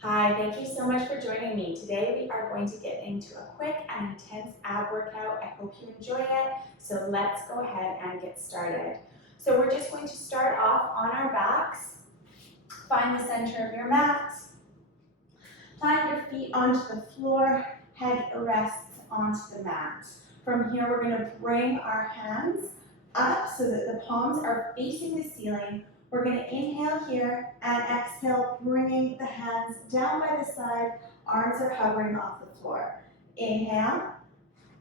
Hi, thank you so much for joining me. Today we are going to get into a quick and intense ab workout. I hope you enjoy it. So let's go ahead and get started. So we're just going to start off on our backs. Find the center of your mat. Plant your feet onto the floor. Head rests onto the mat. From here, we're going to bring our hands up so that the palms are facing the ceiling. We're going to inhale here and exhale, bringing the hands down by the side. Arms are hovering off the floor. Inhale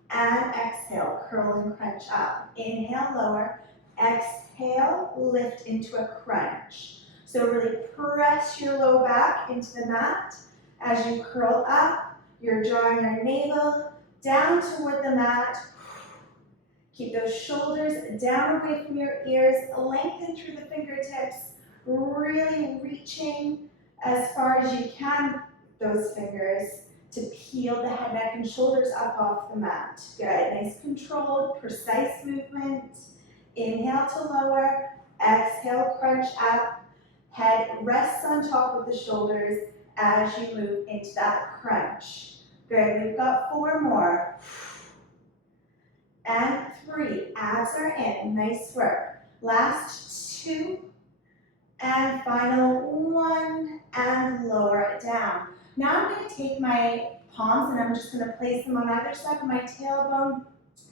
and exhale, curl and crunch up. Inhale, lower. Exhale, lift into a crunch. So really press your low back into the mat. As you curl up, you're drawing your navel down toward the mat. Keep those shoulders down away from your ears. Lengthen through the fingertips, really reaching as far as you can, those fingers, to peel the head, neck, and shoulders up off the mat. Good, nice controlled, precise movement. Inhale to lower, exhale, crunch up. Head rests on top of the shoulders as you move into that crunch. Good, we've got 4 more. And 3, abs are in, nice work. Last 2, and final 1, and lower it down. Now I'm going to take my palms and I'm just going to place them on either side of my tailbone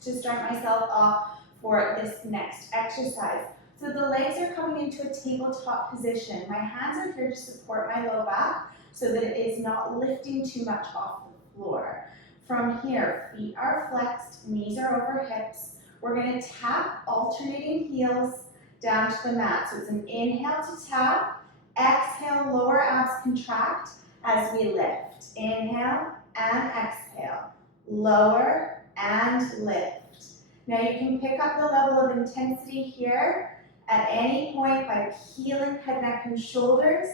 to start myself off for this next exercise. So the legs are coming into a tabletop position. My hands are here to support my low back so that it is not lifting too much off the floor. From here, feet are flexed, knees are over hips. We're going to tap alternating heels down to the mat. So it's an inhale to tap, exhale, lower abs contract as we lift. Inhale and exhale, lower and lift. Now you can pick up the level of intensity here at any point by peeling head, neck, and shoulders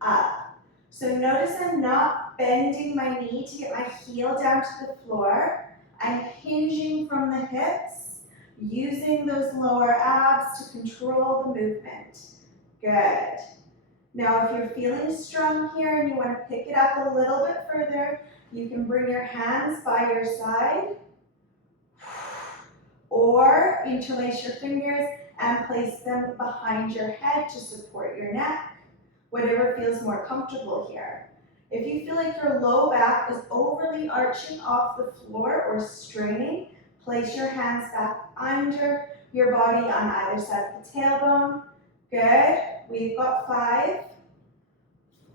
up. So notice I'm not bending my knee to get my heel down to the floor. I'm hinging from the hips, using those lower abs to control the movement. Good. Now if you're feeling strong here and you want to pick it up a little bit further, you can bring your hands by your side or interlace your fingers and place them behind your head to support your neck. Whatever feels more comfortable here. If you feel like your low back is overly arching off the floor or straining, place your hands back under your body on either side of the tailbone. Good. We've got 5,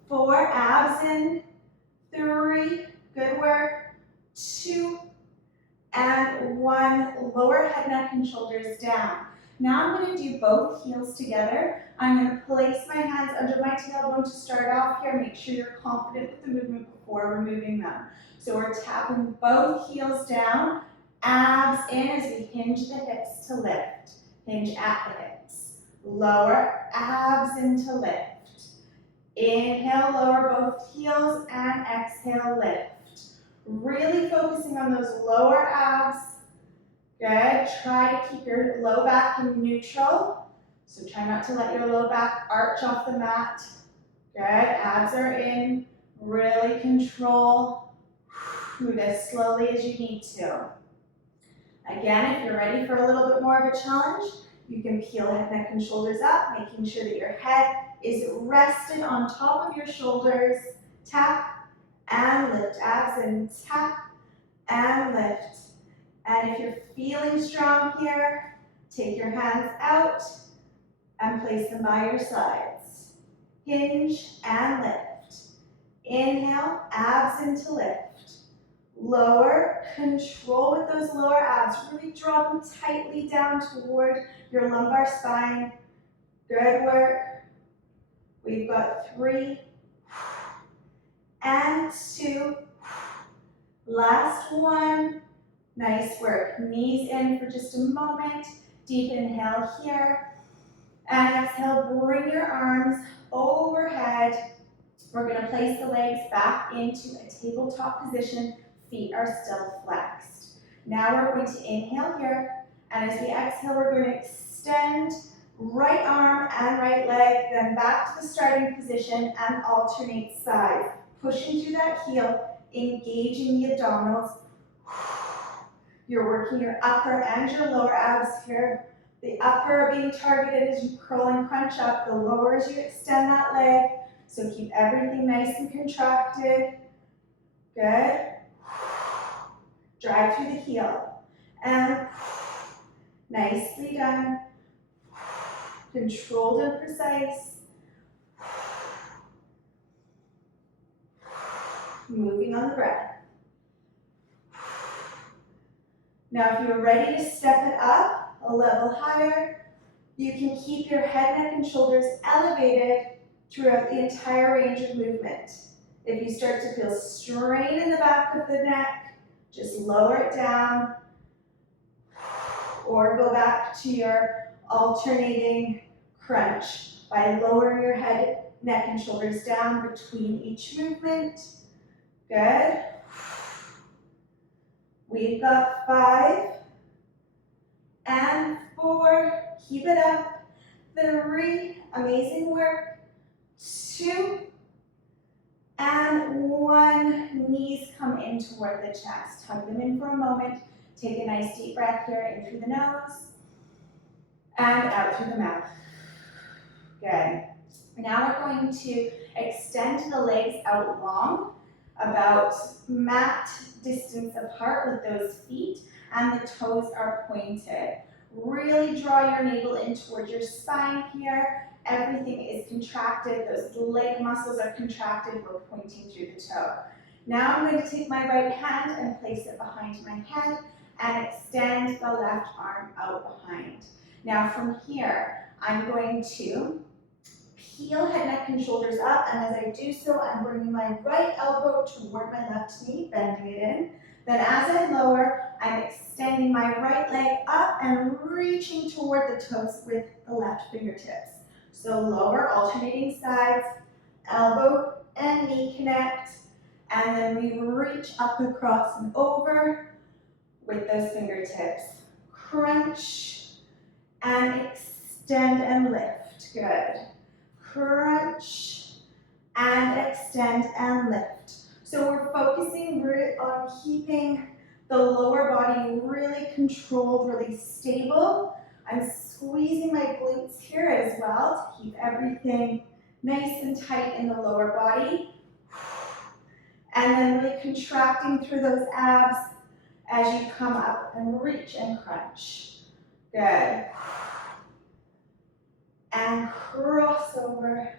4, abs in, 3, good work, 2, and 1, lower head, neck, and shoulders down. Now I'm going to do both heels together. I'm going to place my hands under my tailbone to start off here. Make sure you're confident with the movement before removing them. So we're tapping both heels down, abs in as we hinge the hips to lift. Hinge at the hips. Lower, abs in to lift. Inhale, lower both heels, and exhale, lift. Really focusing on those lower abs. Good. Try to keep your low back in neutral. So try not to let your low back arch off the mat. Good. Abs are in. Really control. Move as slowly as you need to. Again, if you're ready for a little bit more of a challenge, you can peel head, neck, and shoulders up, making sure that your head is rested on top of your shoulders. Tap and lift. Abs in. Tap and lift. And if you're feeling strong here, take your hands out and place them by your sides. Hinge and lift. Inhale, abs into lift. Lower, control with those lower abs. Really draw them tightly down toward your lumbar spine. Good work. We've got 3 and 2. Last 1. Nice work. Knees in for just a moment. Deep inhale here. And exhale, bring your arms overhead. We're going to place the legs back into a tabletop position. Feet are still flexed. Now we're going to inhale here. And as we exhale, we're going to extend right arm and right leg, then back to the starting position and alternate sides. pushing through that heel, engaging the abdominals. You're working your upper and your lower abs here. The upper being targeted as you curl and crunch up, the lower as you extend that leg. So keep everything nice and contracted. Good. Drive through the heel. And nicely done. Controlled and precise. Moving on the breath. Now if you're ready to step it up a level higher, you can keep your head, neck, and shoulders elevated throughout the entire range of movement. If you start to feel strain in the back of the neck, just lower it down, or go back to your alternating crunch by lowering your head, neck, and shoulders down between each movement. Good. We've got 5 and 4. Keep it up. 3. Amazing work. 2 and 1. Knees come in toward the chest. Hug them in for a moment. Take a nice deep breath here in through the nose and out through the mouth. Good. Now we're going to extend the legs out long, about mat distance apart with those feet, and the toes are pointed. Really draw your navel in towards your spine here. Everything is contracted. Those leg muscles are contracted. We're pointing through the toe. Now I'm going to take my right hand and place it behind my head and extend the left arm out behind. Now from here, I'm going to peel head, neck, and shoulders up, and as I do so, I'm bringing my right elbow toward my left knee, bending it in. Then as I lower, I'm extending my right leg up and reaching toward the toes with the left fingertips. So lower, alternating sides, elbow and knee connect, and then we reach up across and over with those fingertips. Crunch and extend and lift. Good. Crunch and extend and lift. So we're focusing on keeping the lower body really controlled, really stable. I'm squeezing my glutes here as well to keep everything nice and tight in the lower body. And then really contracting through those abs as you come up and reach and crunch. Good. And cross over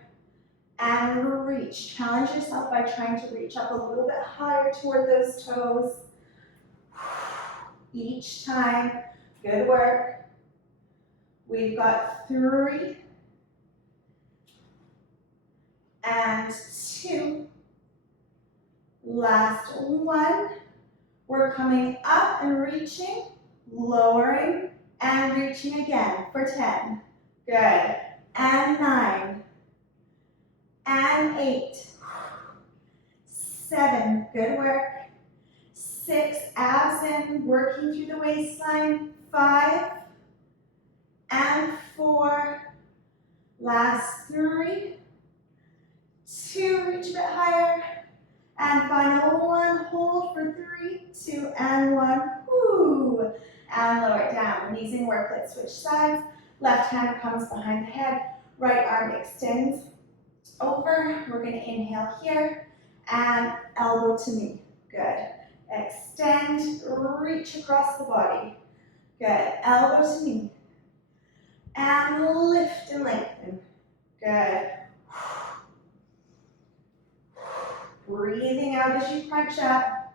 and reach. Challenge yourself by trying to reach up a little bit higher toward those toes. Each time. Good work. We've got 3 and 2. Last 1. We're coming up and reaching, lowering, and reaching again for 10. Good. And 9. And 8. 7. Good work. 6. Abs in, working through the waistline. 5. And 4. Last 3. 2. Reach a bit higher. And final 1. Hold for 3, 2, and 1. Woo. And lower it down. Amazing work. Let's switch sides. Left hand comes behind the head. Right arm extends over. We're going to inhale here. And elbow to knee. Good. Extend. Reach across the body. Good. Elbow to knee. And lift and lengthen. Good. Breathing out as you crunch up.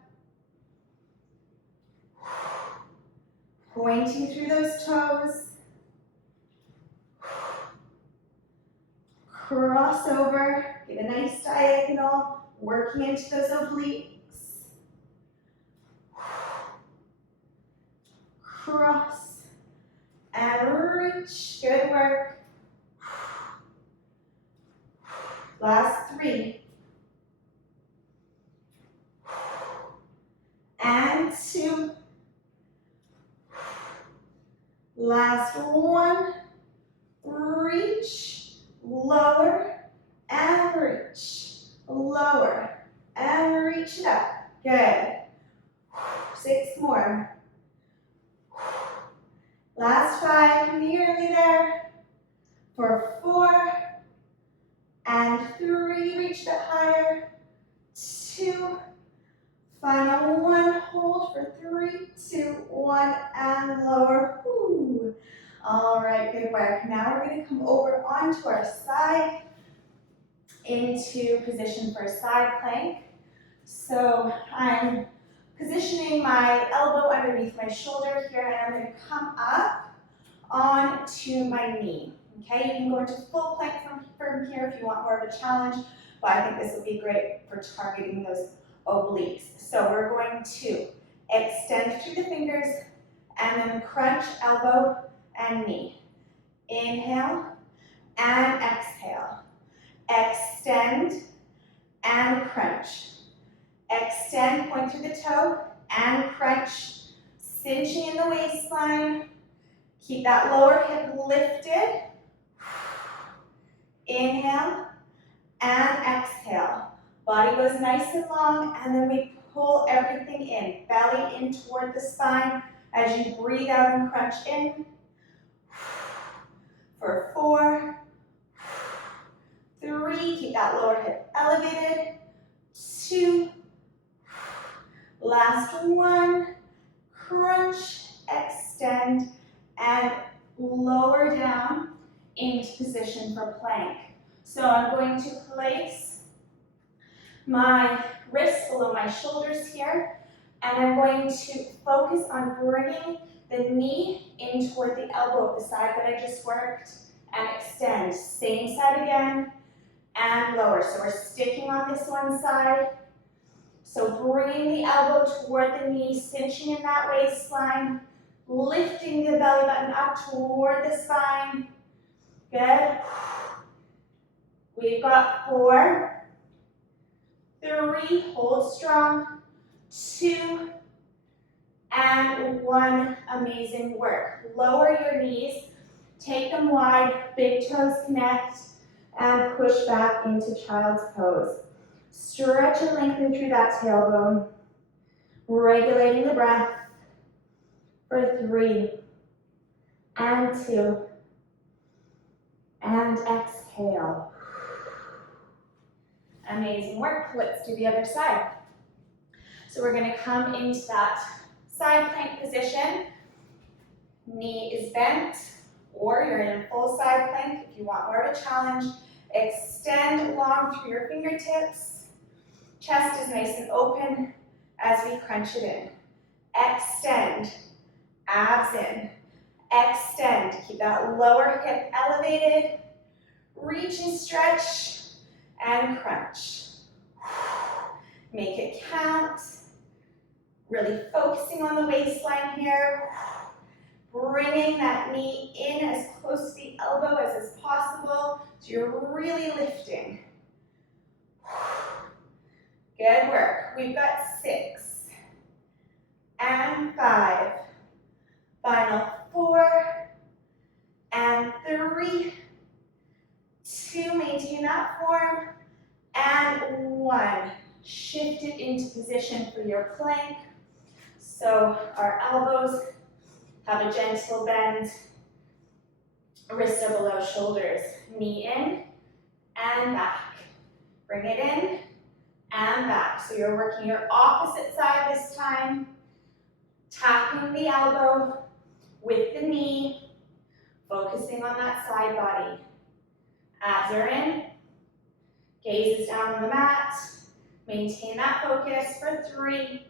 Pointing through those toes. Cross over. Get a nice diagonal. Working into those obliques. Cross and reach. Good work. Last 3. And 2. Last 1. Reach, lower, and reach. Lower, reach it up. Good. 6 more. Last 5, nearly there. For 4 and 3, reach it higher. 2, final 1, hold for 3, 2, 1, and lower. Whew. All right, good work. Now we're going to come over onto our side into position for a side plank. So I'm positioning my elbow underneath my shoulder here, and I'm going to come up onto my knee. Okay, you can go into full plank from here if you want more of a challenge, but I think this will be great for targeting those obliques. So we're going to extend through the fingers and then crunch elbow and knee. Inhale and exhale. Extend and crunch. Extend, point through the toe and crunch, cinching in the waistline. Keep that lower hip lifted. Inhale and exhale. Body goes nice and long, and then we pull everything in. Belly in toward the spine as you breathe out and crunch in. For 4, 3, keep that lower hip elevated. 2, last 1, crunch, extend, and lower down into position for plank. So I'm going to place my wrists below my shoulders here, and I'm going to focus on bringing the knee in toward the elbow of the side that I just worked, and extend. Same side again, and lower. So we're sticking on this one side. So bringing the elbow toward the knee, cinching in that waistline, lifting the belly button up toward the spine. Good. We've got 4, 3, hold strong, 2, and 1. Amazing work. Lower your knees, take them wide, big toes connect, and push back into child's pose. Stretch and lengthen through that tailbone, regulating the breath for 3, and 2, and exhale. Amazing work. Let's do the other side. So we're going to come into that side plank position. Knee is bent, or you're in full side plank if you want more of a challenge. Extend long through your fingertips. Chest is nice and open as we crunch it in. Extend, abs in. Extend, keep that lower hip elevated. Reach and stretch and crunch. Make it count. Really focusing on the waistline here. Bringing that knee in as close to the elbow as possible, so you're really lifting. Good work. We've got 6 and 5. Final 4 and 3. 2, maintain that form, and 1. Shift it into position for your plank. So our elbows have a gentle bend. Wrists are below shoulders. Knee in and back. Bring it in and back. So you're working your opposite side this time. Tapping the elbow with the knee. Focusing on that side body. Abs are in. Gaze is down on the mat. Maintain that focus for 3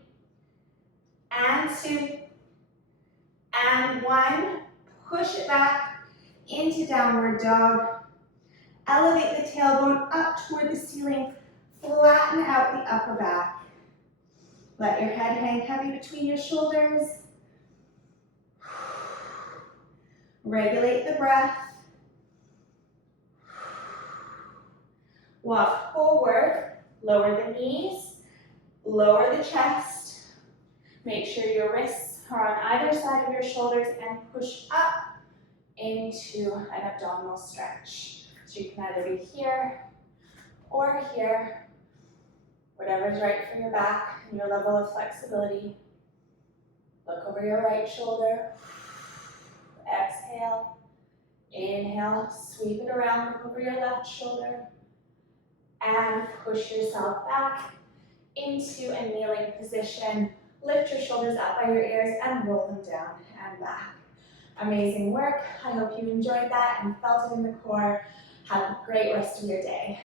and 2 and 1. Push it back into downward dog. Elevate the tailbone up toward the ceiling. Flatten out the upper back. Let your head hang heavy between your shoulders. Regulate the breath. Walk forward, lower the knees, lower the chest. Make sure your wrists are on either side of your shoulders and push up into an abdominal stretch. So you can either be here or here, Whatever's right for your back and your level of flexibility. Look over your right shoulder. Exhale. Inhale, sweep it around, look over your left shoulder. And push yourself back into a kneeling position. Lift your shoulders up by your ears and roll them down and back. Amazing work. I hope you enjoyed that and felt it in the core. Have a great rest of your day.